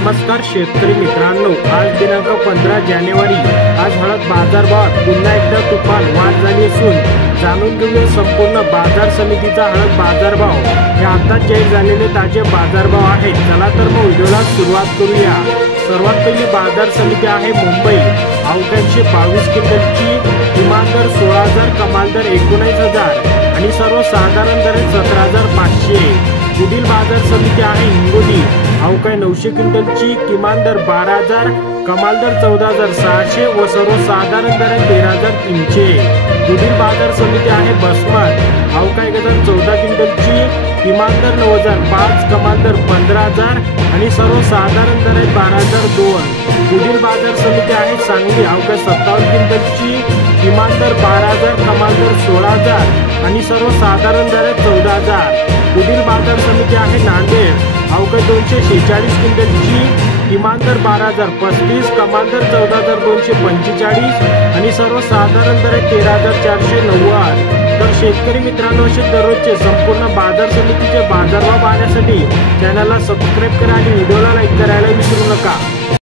नमस्कार शेतकरी मित्रांनो, आज दिनांक 15 जानेवारी। आज हळद बाजारभावात पुन्हा एकदा तुफान वाढ झाली असून जाणून घेऊया संपूर्ण बाजार समितीचा हळद बाजारभाव। हे आता जाहीर झालेले ताजे बाजारभाव आहेत। चला तर मग व्हिडिओला सुरुवात करूया। सर्वात पहिली बाजार समिती आहे मुंबई। अवकाशे 22 क्विंटलची किमान दर 16,000, कमाल दर 19,000 आणि सर्वसाधारण दर 17,500। पुढील बाजार समिती आहे हिंगोली। अवकाश 900 क्विंटलची किमान दर 12,000, कमाल दर 14,600 व सर्वसाधारण दर 13,300। पुढील बाजार समिती आहे बसमत। अवकाश 14 क्विंटलची किमान दर 9,005, कमाल दर 15,000 आणि सर्वसाधारण दर 12,002। पुढील बाजार समिती आहे सांगली। अवकाश 57 क्विंटलची किमान दर 12,000, कमाल दर 16,000 आणि सर्वसाधारण दर 14,000। पुढील बाजार समिती आहे नांदेड। अवकाश 246 क्विंटलची किमान दर 12,035, कमाल दर 14,245 आणि सर्वसाधारण दर 13,490। तर शेतकरी मित्रांनो, असे दररोजचे संपूर्ण बाजार समितीचे बाजारभाव पाहण्यासाठी चॅनलला सबस्क्राईब करा आणि व्हिडिओला लाईक करायला विसरू नका।